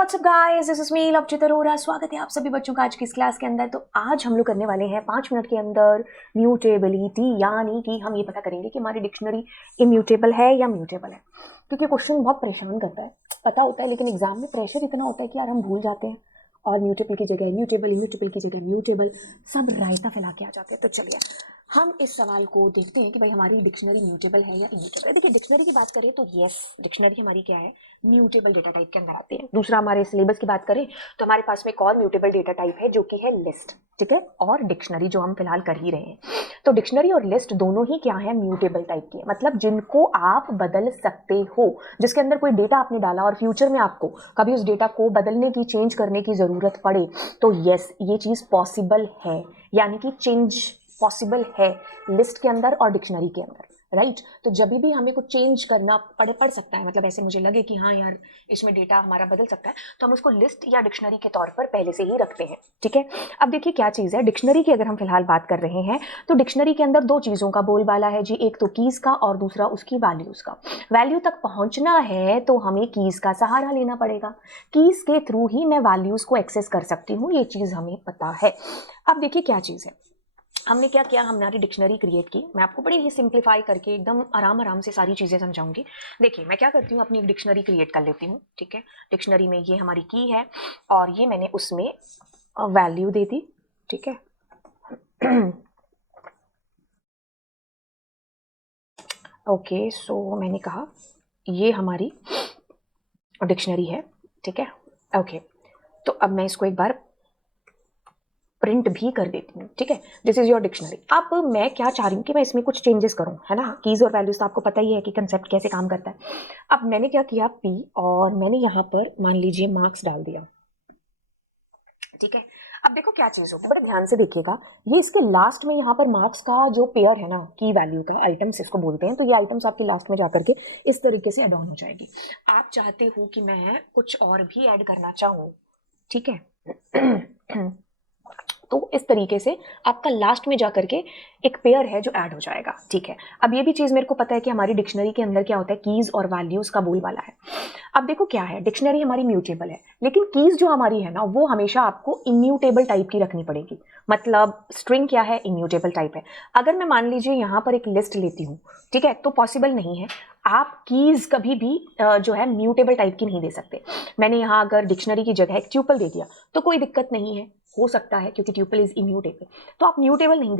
WhatsApp guys, this is me Lavchit Arora. स्वागत है आप सभी बच्चों का आज की इस क्लास के अंदर। तो आज हम लोग करने वाले हैं 5 मिनट के अंदर म्यूटेबिलिटी, यानी कि हम ये पता करेंगे कि हमारी डिक्शनरी इम्यूटेबल है या म्यूटेबल है। क्योंकि क्वेश्चन बहुत परेशान करता है, पता होता है, लेकिन एग्जाम में प्रेशर इतना होता है कि यार हम भूल जाते हैं और म्यूटेबल की जगह इम्यूटेबल, इम्यूटेबल की जगह म्यूटेबल, सब रायता फैला के आ जाते हैं। तो चलिए हम इस सवाल को देखते हैं कि भाई हमारी डिक्शनरी म्यूटेबल है या इम्यूटेबल है। देखिए डिक्शनरी की बात करें तो यस, डिक्शनरी हमारी क्या है, म्यूटेबल डेटा टाइप के अंदर आती है। दूसरा, हमारे सिलेबस की बात करें तो हमारे पास में एक और म्यूटेबल डेटा टाइप है जो कि है लिस्ट, ठीक है, और डिक्शनरी जो हम फिलहाल कर ही रहे हैं। तो डिक्शनरी और लिस्ट दोनों ही क्या है, म्यूटेबल टाइप की है, मतलब जिनको आप बदल सकते हो, जिसके अंदर कोई डेटा आपने डाला और फ्यूचर में आपको कभी उस डेटा को बदलने की, चेंज करने की जरूरत पड़े तो यस, ये चीज पॉसिबल है, यानी कि चेंज पॉसिबल है लिस्ट के अंदर और डिक्शनरी के अंदर, राइट। तो जब भी हमें कुछ चेंज करना पड़ सकता है, मतलब ऐसे मुझे लगे कि हाँ यार इसमें डेटा हमारा बदल सकता है, तो हम उसको लिस्ट या डिक्शनरी के तौर पर पहले से ही रखते हैं, ठीक है। अब देखिए क्या चीज है डिक्शनरी की, अगर हम फिलहाल बात कर रहे हैं तो डिक्शनरी के अंदर दो चीजों का बोलबाला है जी, एक तो कीज का और दूसरा उसकी वैल्यूज का। वैल्यू तक पहुंचना है तो हमें कीज का सहारा लेना पड़ेगा, कीज के थ्रू ही मैं वैल्यूज को एक्सेस कर सकती हूँ, ये चीज हमें पता है। अब देखिए क्या चीज है, हमने क्या किया, हमारी डिक्शनरी क्रिएट की। मैं आपको बड़ी ही सिंप्लीफाई करके एकदम आराम आराम से सारी चीजें समझाऊंगी। देखिए मैं क्या करती हूँ, अपनी एक डिक्शनरी क्रिएट कर लेती हूँ, ठीक है। डिक्शनरी में ये हमारी की है और ये मैंने उसमें वैल्यू दे दी, ठीक है। ओके, सो मैंने कहा ये हमारी डिक्शनरी है, ठीक है। ओके, तो अब मैं इसको एक बार प्रिंट भी कर देती हूँ, ठीक है। This is your dictionary. अब मैं क्या चाह रही हूँ कि मैं इसमें कुछ चेंजेस करूँ, है ना। कीज और वैल्यूज तो आपको पता ही है कि कंसेप्ट कैसे काम करता है। अब मैंने क्या किया, पी, और मैंने यहाँ पर मान लीजिए मार्क्स डाल दिया, ठीक है। अब देखो क्या चीज होगी, बड़े ध्यान से देखिएगा, ये इसके लास्ट में यहाँ पर मार्क्स का जो पेयर है ना, की वैल्यू का, आइटम्स इसको बोलते हैं, तो ये आइटम्स आपकी लास्ट में जाकर के इस तरीके से एड ऑन हो जाएगी। आप चाहते हो कि मैं कुछ और भी ऐड करना चाहूँ, ठीक है। तो इस तरीके से आपका लास्ट में जाकर के एक पेयर है जो ऐड हो जाएगा, ठीक है। अब ये भी चीज मेरे को पता है कि हमारी डिक्शनरी के अंदर क्या होता है, कीज और वैल्यूज का बोलबाला है। अब देखो क्या है, डिक्शनरी हमारी म्यूटेबल है, लेकिन कीज जो हमारी है ना, वो हमेशा आपको इम्यूटेबल टाइप की रखनी पड़ेगी। मतलब स्ट्रिंग क्या है, इम्यूटेबल टाइप है। अगर मैं मान लीजिए यहाँ पर एक लिस्ट लेती हूँ, ठीक है, तो पॉसिबल नहीं है, आप कीज कभी भी जो है म्यूटेबल टाइप की नहीं दे सकते। मैंने यहाँ अगर डिक्शनरी की जगह एक ट्यूपल दे दिया तो कोई दिक्कत नहीं है, हो सकता है, क्योंकि ट्यूपल इज इम्यूटेबल, तो आप म्यूटेबल नहीं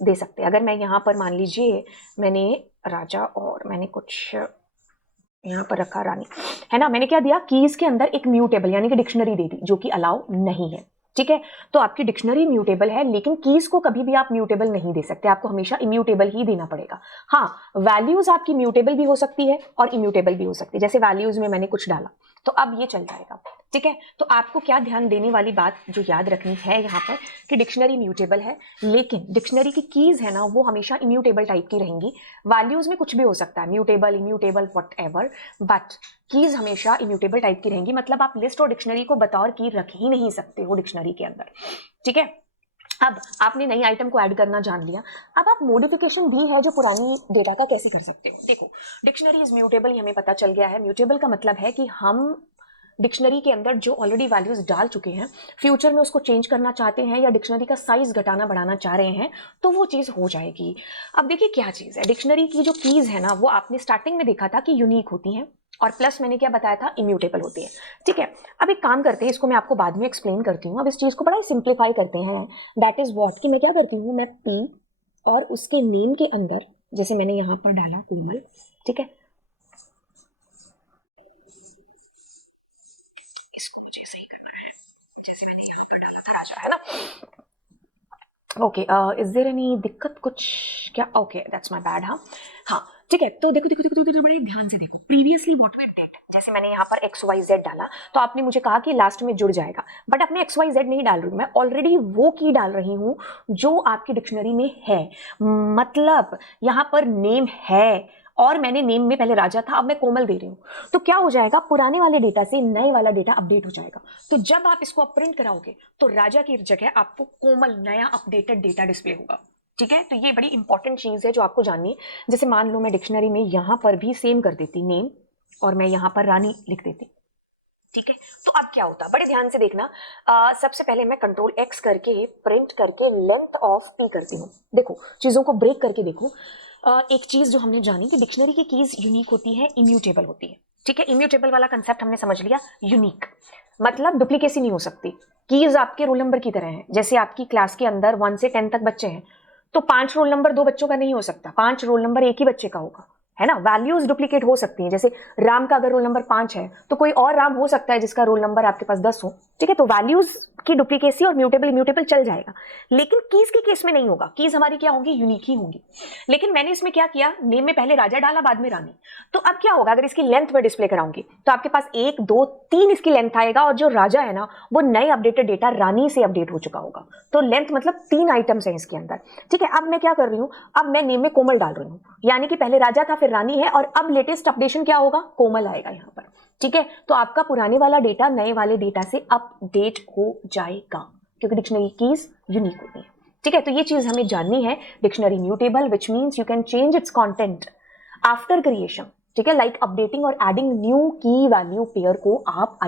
दे सकते। अगर मैं यहाँ पर मान लीजिए मैंने राजा और मैंने कुछ यहाँ पर रखा रानी, है ना, मैंने क्या दिया, कीज के अंदर एक म्यूटेबल यानी कि डिक्शनरी दे दी, जो कि अलाउ नहीं है, ठीक है। तो आपकी डिक्शनरी म्यूटेबल है, लेकिन कीज को कभी भी आप म्यूटेबल नहीं दे सकते, आपको हमेशा इम्यूटेबल ही देना पड़ेगा। हाँ, वैल्यूज आपकी म्यूटेबल भी हो सकती है और इम्यूटेबल भी हो सकती है, जैसे वैल्यूज में मैंने कुछ डाला तो अब ये चल जाएगा, ठीक है। तो आपको क्या ध्यान देने वाली बात जो याद रखनी है यहाँ पर, कि डिक्शनरी म्यूटेबल है, लेकिन डिक्शनरी की कीज है ना, वो हमेशा इम्यूटेबल टाइप की रहेंगी। वैल्यूज में कुछ भी हो सकता है, mutable, immutable, whatever, but keys हमेशा इम्यूटेबल टाइप की रहेंगी। मतलब आप लिस्ट और डिक्शनरी को बतौर की रख ही नहीं सकते हो डिक्शनरी के अंदर, ठीक है। अब आपने नई आइटम को ऐड करना जान लिया, अब आप मॉडिफिकेशन भी है जो पुरानी डेटा का कैसे कर सकते हो। देखो डिक्शनरी इज म्यूटेबल, ये हमें पता चल गया है। म्यूटेबल का मतलब है कि हम डिक्शनरी के अंदर जो ऑलरेडी वैल्यूज डाल चुके हैं, फ्यूचर में उसको चेंज करना चाहते हैं या डिक्शनरी का साइज घटाना बढ़ाना चाह रहे हैं, तो वो चीज हो जाएगी। अब देखिए क्या चीज है, डिक्शनरी की जो कीज है ना, वो आपने स्टार्टिंग में देखा था कि यूनिक होती हैं, और प्लस मैंने क्या बताया था, इम्यूटेबल होती है, ठीक है। अब एक काम करते हैं, इसको मैं आपको बाद में एक्सप्लेन करती हूँ, अब इस चीज को बड़ा ही सिंप्लीफाई करते हैं। दैट इज व्हाट, कि मैं क्या करती हूँ, मैं पी और उसके नेम के अंदर, जैसे मैंने यहाँ पर डाला कोमल, ठीक है, राजा, है ना। ओके, इज देयर एनी दिक्कत कुछ क्या, ओके दैट्स माय बैड। हाँ हाँ, ठीक है। तो देखो देखो देखो देखो, बड़े ध्यान से देखो, प्रीवियसली व्हाट वी डिड, जैसे मैंने यहाँ पर एक्स वाई जेड डाला तो आपने मुझे कहा कि लास्ट में जुड़ जाएगा, बट अब मैं एक्स वाई जेड नहीं डाल रही हूँ, मैं ऑलरेडी वो की डाल रही हूँ जो आपकी डिक्शनरी में है। मतलब यहाँ पर नेम है और मैंने नेम में पहले राजा था, अब मैं कोमल दे रही हूँ, तो क्या हो जाएगा, पुराने वाले डेटा से नए वाला डेटा अपडेट हो जाएगा। तो जब आप इसको प्रिंट कराओगे तो राजा की जगह आपको कोमल नया अपडेटेड डेटा डिस्प्ले होगा, ठीक है। तो ये बड़ी इंपॉर्टेंट चीज है जो आपको जाननी है। जैसे मान लो मैं डिक्शनरी में यहां पर भी सेम कर देती नेम और मैं यहां पर रानी लिख देती, ठीक है, तो अब क्या होता, बड़े ध्यान से देखना। सबसे पहले मैं कंट्रोल एक्स करके प्रिंट करके लेंथ ऑफ पी करती हूँ। देखो चीजों को ब्रेक करके देखो। एक चीज जो हमने जानी कि डिक्शनरी की कीज यूनिक होती है, इम्यूटेबल होती है। ठीक है, इम्यूटेबल वाला कंसेप्ट हमने समझ लिया। यूनिक मतलब डुप्लीकेसी नहीं हो सकती। कीज आपके रोल नंबर की तरह है। जैसे आपकी क्लास के अंदर 1 से 10 तक बच्चे हैं, तो 5 रोल नंबर 2 बच्चों का नहीं हो सकता, 5 रोल नंबर एक ही बच्चे का होगा, है ना। वैल्यूज डुप्लीकेट हो सकती हैं। जैसे राम का अगर रोल नंबर 5 है तो कोई और राम हो सकता है जिसका रोल नंबर आपके पास 10 हो। ठीक है, तो वैल्यूज की डुप्लीकेसी और म्यूटेबल इम्यूटेबल चल जाएगा, लेकिन कीज के केस में नहीं होगा। कीज हमारी क्या होंगी, यूनिक ही होंगी। लेकिन मैंने इसमें क्या किया, नेम में पहले राजा डाला, बाद में रानी। तो अब क्या होगा, अगर इसकी लेंथ में डिस्प्ले कराऊंगी तो आपके पास 1 2 3 इसकी लेंथ आएगा, और जो राजा है ना वो नए अपडेटेड डेटा रानी से अपडेट हो चुका होगा। तो लेंथ मतलब 3 आइटम्स हैं इसके अंदर। ठीक है, अब मैं क्या कर रही हूं, अब मैं नेम में कोमल डाल रही हूं, यानी कि पहले राजा था फिर रानी है, और अब लेटेस्ट अपडेशन क्या होगा, कोमल आएगा यहां पर। ठीक है, तो आपका पुराने वाला डेटा नए वाले डेटा से अपडेट हो जाएगा, क्योंकि डिक्शनरी कीज यूनिक होती है। ठीक है, तो ये चीज हमें जाननी है। Dictionary mutable which means you can change it's content after creation. ठीक है, लाइक अपडेटिंग और एडिंग न्यू की वैल्यू पेयर को आप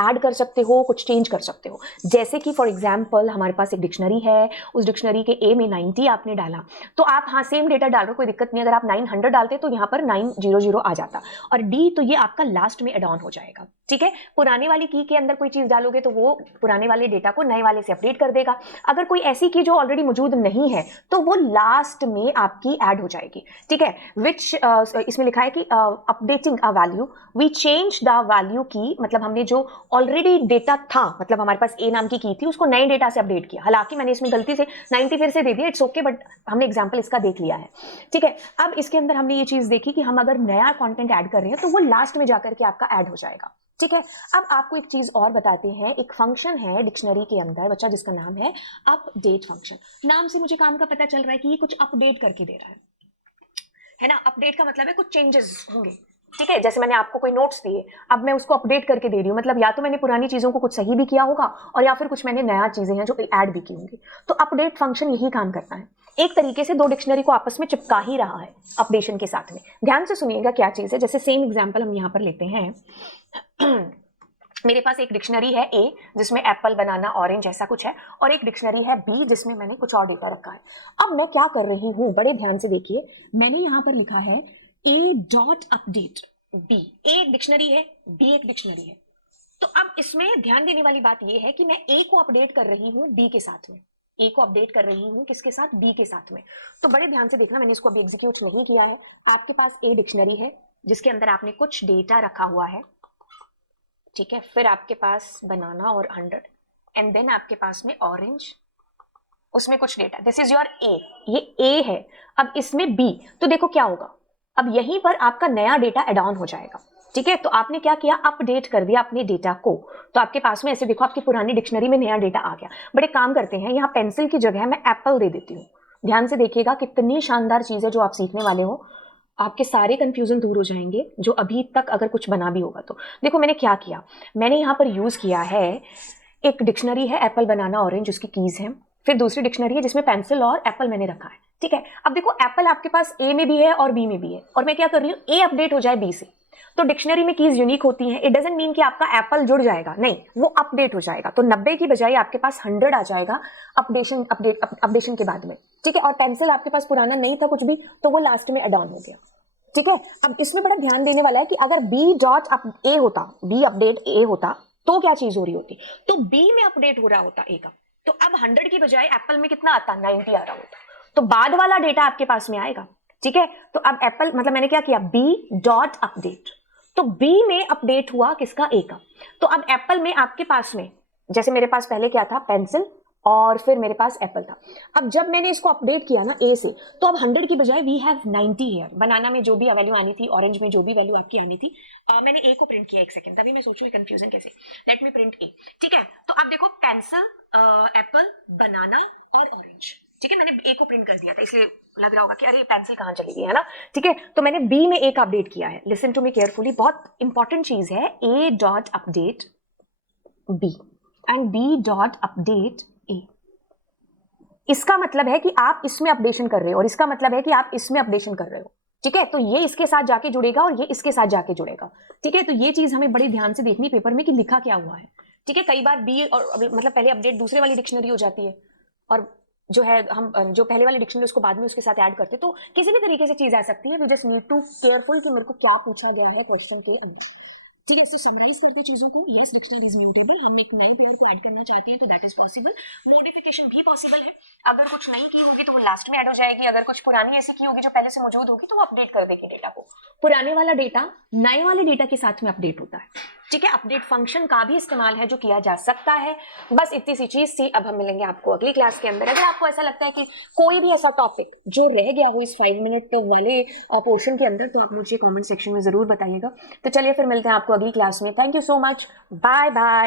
ऐड कर सकते हो, कुछ चेंज कर सकते हो। जैसे कि फॉर एग्जांपल हमारे पास एक डिक्शनरी है, उस डिक्शनरी के ए में 90 आपने डाला, तो आप हाँ सेम डेटा डाल रहे हो, कोई दिक्कत नहीं। अगर आप 900 डालते तो यहाँ पर 900 आ जाता, और डी तो ये आपका लास्ट में एड ऑन हो जाएगा। ठीक है, पुराने वाली की के अंदर कोई चीज डालोगे तो वो पुराने वाले डेटा को नए वाले से अपडेट कर देगा। अगर कोई ऐसी की जो ऑलरेडी मौजूद नहीं है तो वो लास्ट में आपकी ऐड हो जाएगी। ठीक है, विच इसमें लिखा है कि updating a value, we change the value की, मतलब हमने जो ऑलरेडी डेटा था, मतलब हमारे पास ए नाम की थी उसको नए डेटा से अपडेट किया। हालांकि मैंने इसमें गलती से 90 फिर से दे दिया, इट्स ओके, बट हमने एग्जांपल इसका देख लिया है। ठीक है, अब इसके अंदर हमने ये चीज देखी कि हम अगर नया कंटेंट ऐड कर रहे हैं तो वो लास्ट में जाकर के आपका ऐड हो जाएगा। ठीक है, अब आपको एक चीज और बताते हैं। एक फंक्शन है डिक्शनरी के अंदर बच्चा जिसका नाम है अपडेट फंक्शन। नाम से मुझे काम का पता चल रहा है कि ये कुछ अपडेट करके दे रहा है ना। अपडेट का मतलब है कुछ चेंजेस होंगे। ठीक है, जैसे मैंने आपको कोई नोट्स दिए, अब मैं उसको अपडेट करके दे रही हूँ, मतलब या तो मैंने पुरानी चीजों को कुछ सही भी किया होगा, और या फिर कुछ मैंने नया चीजें हैं जो ऐड भी की होंगी। तो अपडेट फंक्शन यही काम करता है, एक तरीके से दो डिक्शनरी को आपस में चिपका ही रहा है अपडेशन के साथ में। ध्यान से सुनिएगा क्या चीज है। जैसे सेम एग्जाम्पल हम यहाँ पर लेते हैं। मेरे पास एक डिक्शनरी है ए जिसमें एप्पल बनाना ऑरेंज ऐसा कुछ है, और एक डिक्शनरी है बी जिसमें मैंने कुछ और डेटा रखा है। अब मैं क्या कर रही हूं, बड़े ध्यान से देखिए, मैंने यहां पर लिखा है ए डॉट अपडेट बी। ए एक डिक्शनरी है, बी एक डिक्शनरी है। तो अब इसमें ध्यान देने वाली बात यह है कि मैं ए को अपडेट कर रही हूं बी के साथ में। ए को अपडेट कर रही हूं किसके साथ, बी के साथ में। तो बड़े ध्यान से देखना, मैंने इसको अभी एग्जीक्यूट नहीं किया है। आपके पास ए डिक्शनरी है जिसके अंदर आपने कुछ डेटा रखा हुआ है। ठीक है, फिर आपके पास बनाना और 100, एंड देन आपके पास में ऑरेंज, उसमें कुछ डेटा। दिस इज योर ए, ये ए है। अब इसमें बी, तो देखो क्या होगा, अब यहीं पर आपका नया डेटा एड ऑन हो जाएगा। ठीक है, तो आपने क्या किया, अपडेट कर दिया अपने डेटा को। तो आपके पास में ऐसे देखो आपकी पुरानी डिक्शनरी में नया डेटा आ गया। बड़े काम करते हैं, यहाँ पेंसिल की जगह मैं एप्पल दे देती हूँ। ध्यान से देखिएगा कितनी शानदार चीज है जो आप सीखने वाले हो। आपके सारे कंफ्यूजन दूर हो जाएंगे जो अभी तक अगर कुछ बना भी होगा तो। देखो मैंने क्या किया, मैंने यहाँ पर यूज किया है, एक डिक्शनरी है एप्पल बनाना ऑरेंज, उसकी कीज है। फिर दूसरी डिक्शनरी है जिसमें पेंसिल और एप्पल मैंने रखा है। ठीक है, अब देखो एप्पल आपके पास ए में भी है और बी में भी है, और मैं क्या कर रही हूँ, ए अपडेट हो जाए बी से। तो डिक्शनरी में कीज यूनिक होती हैं। इट डजंट मीन कि आपका एप्पल जुड़ जाएगा, नहीं, वो अपडेट हो जाएगा। तो 90 की बजाय आपके पास 100 आ जाएगा अपडेशन के बाद में। ठीक है, और पेंसिल आपके पास पुराना नहीं था कुछ भी, तो वो लास्ट में एड ऑन हो गया। ठीक है, अब इसमें बड़ा ध्यान देने वाला है कि अगर बी डॉट ए होता, बी अपडेट ए होता, तो क्या चीज हो रही होती, तो बी में अपडेट हो रहा होता ए का। तो अब 100 की बजाय एप्पल में कितना आता, 90 आ रहा होता, तो बाद वाला डेटा आपके पास में आएगा। ठीक है, तो अब एप्पल मतलब मैंने क्या किया, बी डॉट अपडेट, तो बी में अपडेट हुआ किसका, ए का। तो अब एप्पल में आपके पास में, जैसे मेरे पास पहले क्या था, पेंसिल, और फिर मेरे पास एप्पल था। अब जब मैंने इसको अपडेट किया ना ए से, तो अब 100 की बजाय वी हैव 90 हियर। बनाना में जो भी वैल्यू आनी थी, ऑरेंज में जो भी वैल्यू आपकी आनी थी, मैंने ए को प्रिंट किया। एक सेकंड, तभी मैं सोचूं कंफ्यूजन कैसे। लेट मी प्रिंट ए। ठीक है, तो अब देखो पेंसिल, एप्पल, बनाना और ऑरेंज। ठीक है, मैंने ए को प्रिंट कर दिया था, इसलिए लग रहा होगा कि अरे पेंसिल कहाँ चली गई, है ना। ठीक है, तो मैंने बी में ए का अपडेट किया है। लिसन टू मी केयरफुली, बहुत इंपॉर्टेंट चीज है, A dot update B and B dot update A. इसका मतलब है कि आप इसमें अपडेशन कर रहे हो, और इसका मतलब है कि आप इसमें अपडेशन कर रहे हो। ठीक है, तो ये इसके साथ जाके जुड़ेगा और ये इसके साथ जाके जुड़ेगा। ठीक है, तो ये चीज हमें बड़ी ध्यान से देखनी पेपर में कि लिखा क्या हुआ है। ठीक है, कई बार बी और मतलब पहले अपडेट दूसरे वाली डिक्शनरी हो जाती है और जो है हम जो पहले वाली डिक्शनरी उसको बाद में उसके साथ ऐड करते, तो किसी भी तरीके से चीज आ सकती है। We just need to careful कि मेरे को क्या पूछा गया है क्वेश्चन के अंदर। ठीक है, तो समराइज करते चीजों को। Yes, dictionary is mutable. हम एक नए पेयर को ऐड करना चाहते हैं तो दैट इज पॉसिबल। मॉडिफिकेशन भी पॉसिबल है। अगर कुछ नई की होगी तो वो लास्ट में ऐड हो जाएगी, अगर कुछ पुरानी ऐसी की होगी जो पहले से मौजूद होगी तो वो अपडेट कर देगी डेटा को। पुराने वाला डेटा नए वाले डेटा के साथ में अपडेट होता है। ठीक है, अपडेट फंक्शन का भी इस्तेमाल है जो किया जा सकता है। बस इतनी सी चीज थी। अब हम मिलेंगे आपको अगली क्लास के अंदर। अगर आपको ऐसा लगता है कि कोई भी ऐसा टॉपिक जो रह गया हो इस 5 मिनट वाले पोर्शन के अंदर, तो आप मुझे कमेंट सेक्शन में जरूर बताइएगा। तो चलिए फिर मिलते हैं आपको अगली क्लास में। Thank you so much, bye bye.